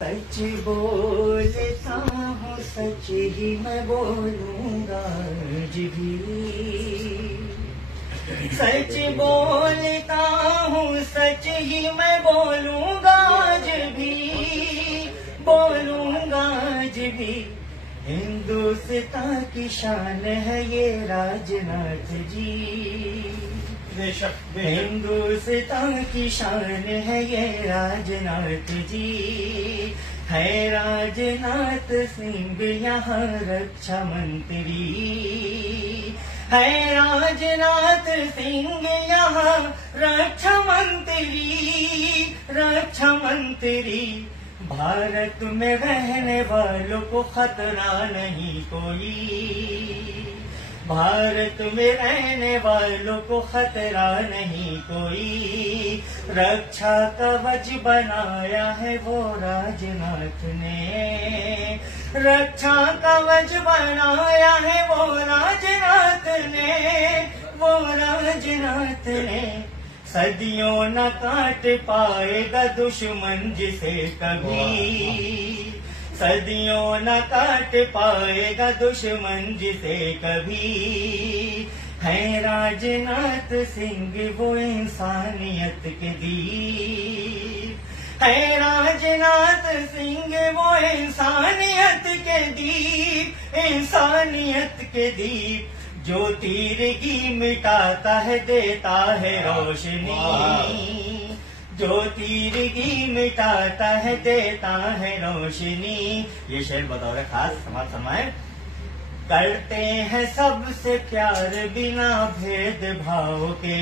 सच बोलता हूँ सच ही मैं बोलूँगा आज भी। सच बोलता हूँ सच ही मैं बोलूँगा आज भी, बोलूँगा आज भी। हिंदुस्तान की शान है ये राजनाथ जी, हिंदुस्तान की शान है ये राजनाथ जी। है राजनाथ सिंह यहाँ रक्षा मंत्री, है राजनाथ सिंह यहाँ रक्षा मंत्री, रक्षा मंत्री। भारत में रहने वालों को खतरा नहीं कोई, भारत में रहने वालों को खतरा नहीं कोई। रक्षा कवच बनाया है वो राजनाथ ने, रक्षा कवच बनाया है वो राजनाथ ने, वो राजनाथ ने। सदियों न काट पाएगा दुश्मन जिसे कभी, सदियों न काट पाएगा दुश्मन जिसे कभी। है राजनाथ सिंह वो इंसानियत के दीप, है राजनाथ सिंह वो इंसानियत के दीप, इंसानियत के दीप। जो तीरगी मिटाता है देता है रोशनी, जो तीरगी मिटाता है देता है रोशनी। ये शेर बतौर खास समाज समाए। करते हैं सबसे प्यार बिना भेदभाव के,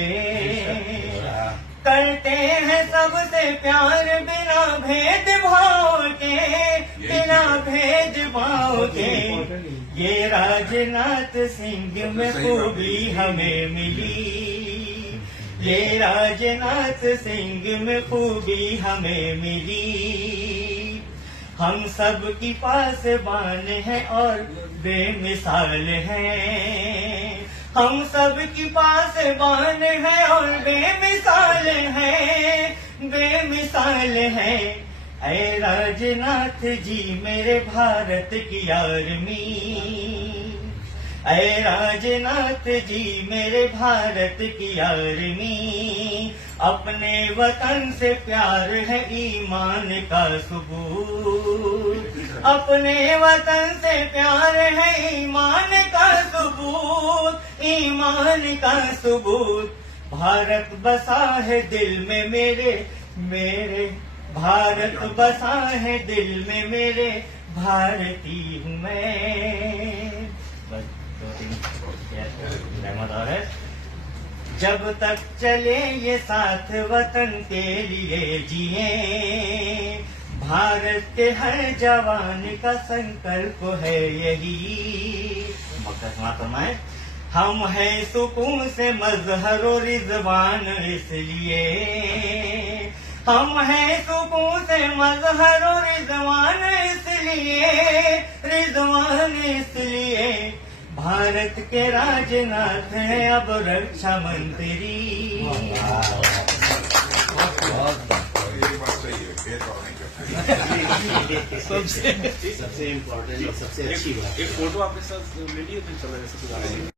करते हैं सबसे प्यार बिना भेदभाव के, बिना भेदभाव के। ये राजनाथ सिंह में खूबी हमें मिली, ये राजनाथ सिंह में खूबी हमें मिली। हम सब की पासबान हैं और बेमिसाल हैं, हम सब की पासबान हैं और बेमिसाल हैं, बेमिसाल हैं। ऐ राजनाथ जी मेरे भारत की आर्मी, ऐ राजनाथ जी मेरे भारत की आर्मी। अपने वतन से प्यार है ईमान का सबूत, अपने वतन से प्यार है ईमान का सबूत, ईमान का सबूत। भारत बसा है दिल में मेरे, मेरे भारत बसा है दिल में मेरे, भारती हूँ मैं। बस दो तीन रहमत और है। जब तक चले ये साथ वतन के लिए जिए, भारत के हर जवान का संकल्प है यही। हम हैं सुकून से मजहर और रिजवान इसलिए, हम हैं सुकून से मजहर और रिजवान इसलिए, रिजवान इसलिए। भारत के राजनाथ हैं अब रक्षा मंत्री। सबसे इम्पोर्टेंट और सबसे अच्छी बात, एक फोटो आपके साथ ले लिए थे, चलो